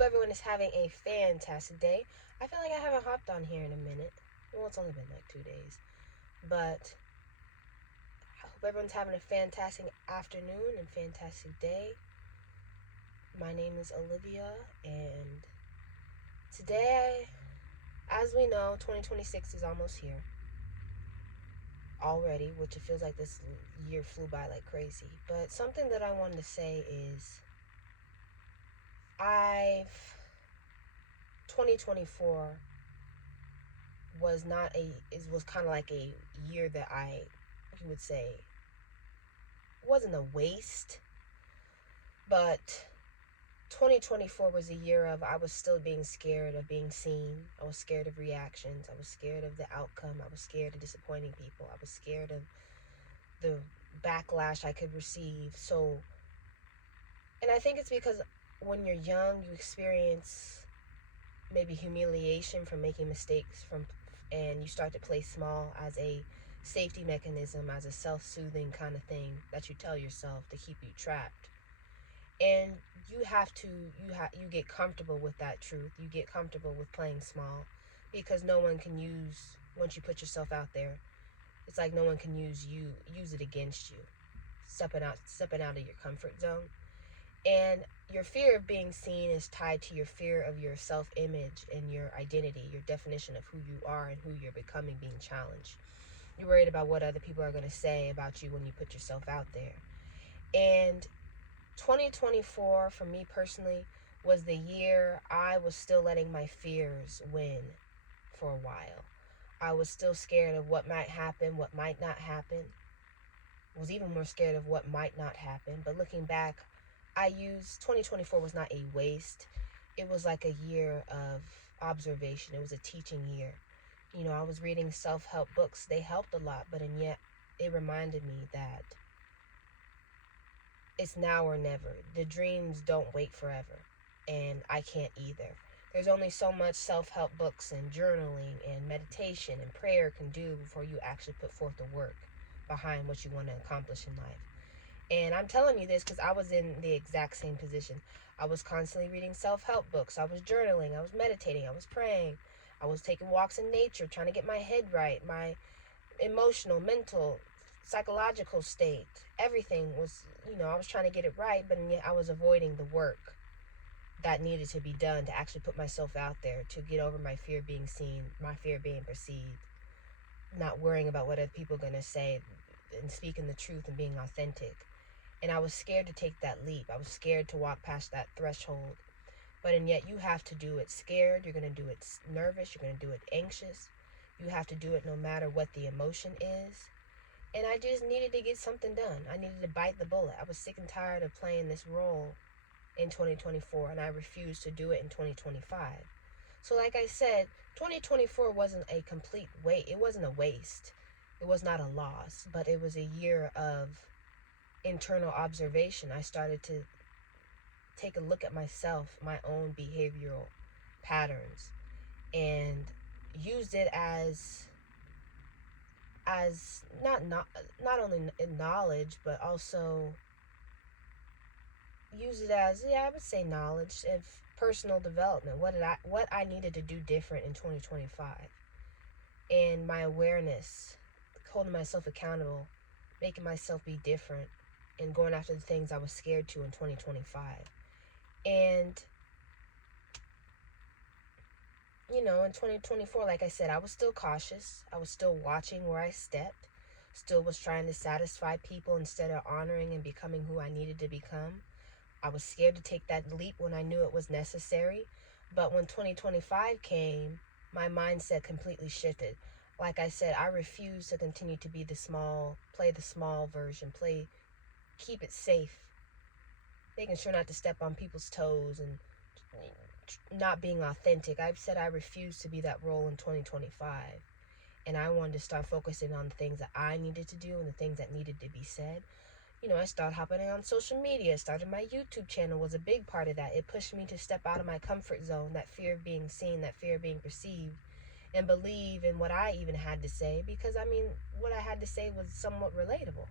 hope everyone is having a fantastic day. I feel like I haven't hopped on here in a minute. Well, it's only been like 2 days. But I hope everyone's having a fantastic afternoon and fantastic day. My name is Olivia, and today, as we know, 2026 is almost here already, which it feels like this year flew by like crazy. But something that I wanted to say is 2024 was kind of like a year that you would say wasn't a waste, but 2024 was a year of I was still being scared of being seen. I was scared of reactions. I was scared of the outcome. I was scared of disappointing people. I was scared of the backlash I could receive. And I think it's because when you're young, you experience maybe humiliation from making mistakes and you start to play small as a safety mechanism, as a self-soothing kind of thing that you tell yourself to keep you trapped. And you get comfortable with that truth. You get comfortable with playing small because no one can once you put yourself out there, it's like no one can use it against you. Stepping out of your comfort zone. And your fear of being seen is tied to your fear of your self-image and your identity, your definition of who you are and who you're becoming being challenged. You're worried about what other people are going to say about you when you put yourself out there. And 2024, for me personally, was the year I was still letting my fears win for a while. I was still scared of what might happen, what might not happen. I was even more scared of what might not happen. But looking back, 2024 was not a waste. It was like a year of observation. It was a teaching year. I was reading self-help books. They helped a lot, but and yet it reminded me that it's now or never. The dreams don't wait forever, and I can't either. There's only so much self-help books and journaling and meditation and prayer can do before you actually put forth the work behind what you want to accomplish in life. And I'm telling you this because I was in the exact same position. I was constantly reading self-help books. I was journaling. I was meditating. I was praying. I was taking walks in nature, trying to get my head right, my emotional, mental, psychological state. Everything was, I was trying to get it right, but yet I was avoiding the work that needed to be done to actually put myself out there, to get over my fear of being seen, my fear of being perceived, not worrying about what other people are going to say, and speaking the truth and being authentic. And I was scared to take that leap. I was scared to walk past that threshold. And yet you have to do it scared. You're going to do it nervous. You're going to do it anxious. You have to do it no matter what the emotion is. And I just needed to get something done. I needed to bite the bullet. I was sick and tired of playing this role in 2024, and I refused to do it in 2025. So like I said, 2024 wasn't a complete waste. It wasn't a waste. It was not a loss, but it was a year of internal observation. I started to take a look at myself, my own behavioral patterns, and used it as not only knowledge, but also use it as, I would say knowledge of personal development. What I needed to do different in 2025, and my awareness, holding myself accountable, making myself be different, and going after the things I was scared to in 2025. And in 2024, like I said, I was still cautious. I was still watching where I stepped. Still was trying to satisfy people instead of honoring and becoming who I needed to become. I was scared to take that leap when I knew it was necessary. But when 2025 came, my mindset completely shifted. Like I said, I refused to continue to be play the small version, keep it safe, making sure not to step on people's toes and not being authentic. I've said I refuse to be that role in 2025. And I wanted to start focusing on the things that I needed to do and the things that needed to be said. I started hopping on social media, started my YouTube channel was a big part of that. It pushed me to step out of my comfort zone, that fear of being seen, that fear of being perceived, and believe in what I even had to say, because what I had to say was somewhat relatable.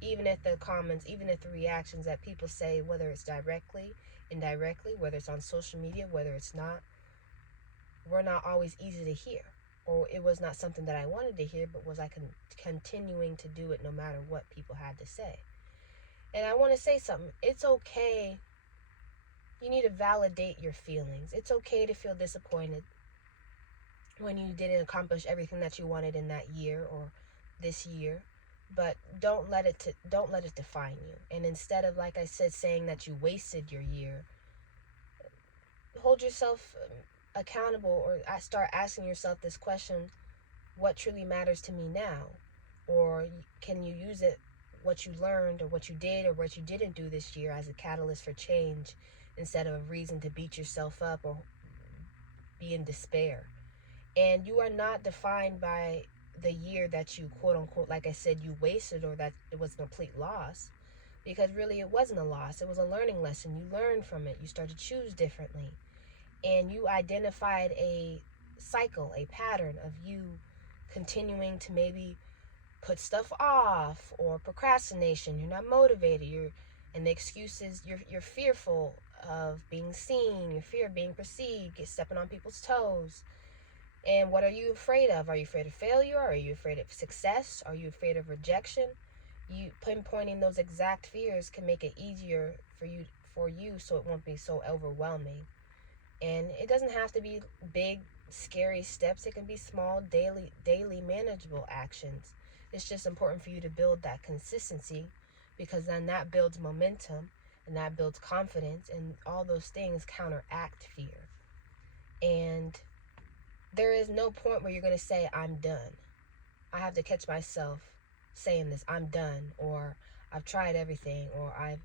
Even if the comments, even if the reactions that people say, whether it's directly indirectly, whether it's on social media, whether it's not, were not always easy to hear. Or it was not something that I wanted to hear, but was I continuing to do it no matter what people had to say. And I want to say something. It's okay. You need to validate your feelings. It's okay to feel disappointed when you didn't accomplish everything that you wanted in that year or this year, but don't let it define you. And instead of, like I said, saying that you wasted your year, hold yourself accountable, or start asking yourself this question: what truly matters to me now? Or can you use it, what you learned or what you did or what you didn't do this year, as a catalyst for change, instead of a reason to beat yourself up or be in despair? And you are not defined by the year that you, quote unquote, like I said, you wasted, or that it was a complete loss. Because really it wasn't a loss. It was a learning lesson. You learned from it. You started to choose differently. And you identified a cycle, a pattern of you continuing to maybe put stuff off, or procrastination. You're not motivated. And the excuses, you're fearful of being seen. You're fear of being perceived, stepping on people's toes. And what are you afraid of? Are you afraid of failure? Are you afraid of success? Are you afraid of rejection? You pinpointing those exact fears can make it easier for you, so it won't be so overwhelming. And it doesn't have to be big, scary steps. It can be small, daily manageable actions. It's just important for you to build that consistency, because then that builds momentum and that builds confidence, and all those things counteract fear. And there is no point where you're going to say, I'm done. I have to catch myself saying this: I'm done, or I've tried everything, or I've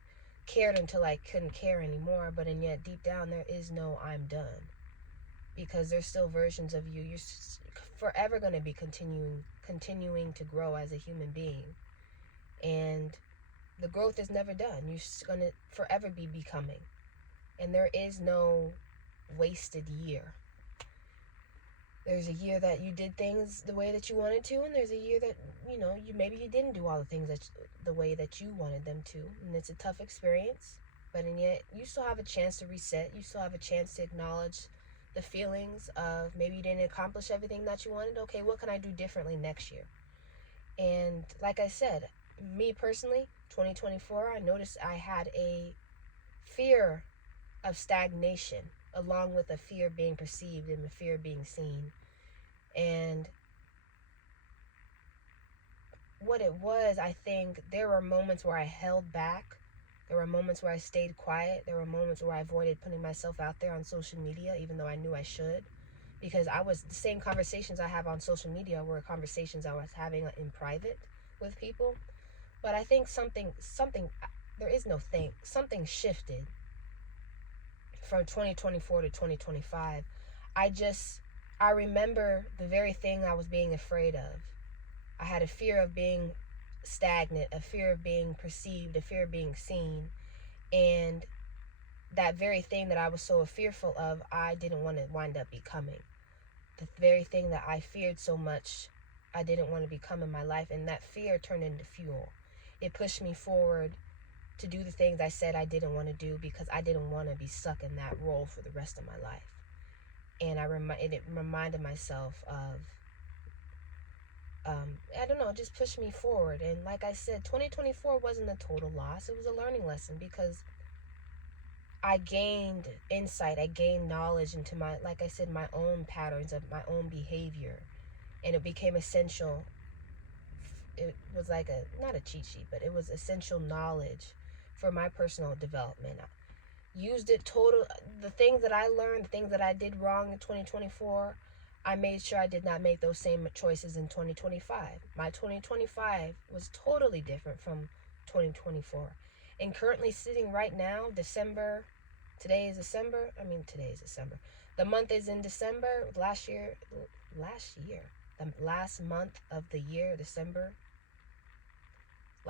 cared until I couldn't care anymore. But and yet deep down there is no I'm done, because there's still versions of you. You're forever going to be continuing to grow as a human being, and the growth is never done. You're going to forever be becoming, and there is no wasted year. There's a year that you did things the way that you wanted to, and there's a year that, you didn't do all the things the way that you wanted them to. And it's a tough experience, but and yet you still have a chance to reset. You still have a chance to acknowledge the feelings of maybe you didn't accomplish everything that you wanted. Okay, what can I do differently next year? And like I said, me personally, 2024, I noticed I had a fear of stagnation, along with a fear of being perceived and a fear of being seen. And what it was, I think there were moments where I held back. There were moments where I stayed quiet. There were moments where I avoided putting myself out there on social media, even though I knew I should. Because the same conversations I have on social media were conversations I was having in private with people. But I think something shifted from 2024 to 2025. I remember the very thing I was being afraid of. I had a fear of being stagnant, a fear of being perceived, a fear of being seen. And that very thing that I was so fearful of, I didn't want to wind up becoming. The very thing that I feared so much, I didn't want to become in my life. And that fear turned into fuel. It pushed me forward to do the things I said I didn't want to do, because I didn't want to be stuck in that role for the rest of my life. And it reminded myself of, I don't know, just pushed me forward. And like I said, 2024 wasn't a total loss. It was a learning lesson, because I gained insight. I gained knowledge into my own patterns of my own behavior. And it became essential. It was like not a cheat sheet, but it was essential knowledge for my personal development. I used it the things that I learned, the things that I did wrong in 2024, I made sure I did not make those same choices in 2025. My 2025 was totally different from 2024. And currently sitting right now, today is December. The month is in December. Last year, the last month of the year, December.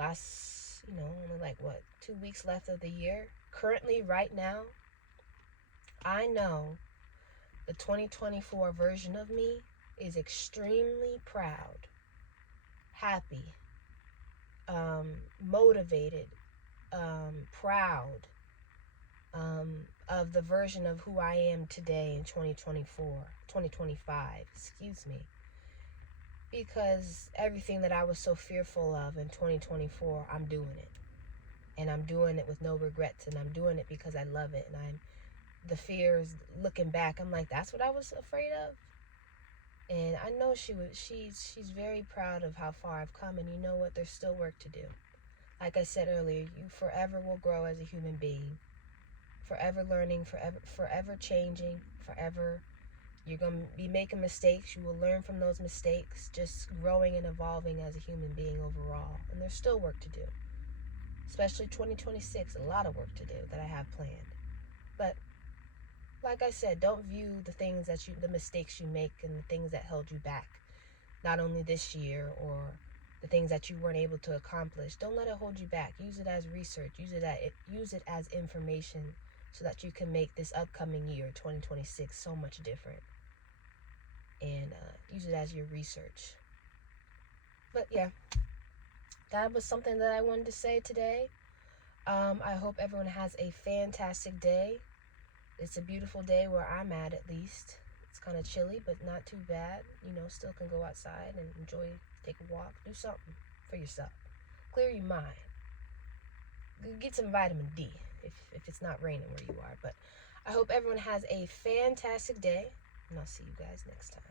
Only 2 weeks left of the year. Currently, right now, I know the 2024 version of me is extremely proud, happy, motivated, proud, of the version of who I am today in 2025, excuse me. Because everything that I was so fearful of in 2024, I'm doing it. And I'm doing it with no regrets, and I'm doing it because I love it. And the fears, looking back, I'm like, that's what I was afraid of. And I know she's very proud of how far I've come, and you know what, there's still work to do. Like I said earlier, you forever will grow as a human being, forever learning, forever changing, forever. You're going to be making mistakes. You will learn from those mistakes, just growing and evolving as a human being overall. And there's still work to do, especially 2026, a lot of work to do that I have planned. But like I said, don't view the mistakes you make and the things that held you back, not only this year or the things that you weren't able to accomplish. Don't let it hold you back. Use it as research. Use it as information so that you can make this upcoming year, 2026, so much different. And use it as your research. But yeah, that was something that I wanted to say today. I hope everyone has a fantastic day. It's a beautiful day where I'm at least. It's kind of chilly, but not too bad. Still can go outside and enjoy, take a walk, do something for yourself. Clear your mind. Get some vitamin D if it's not raining where you are. But I hope everyone has a fantastic day, and I'll see you guys next time.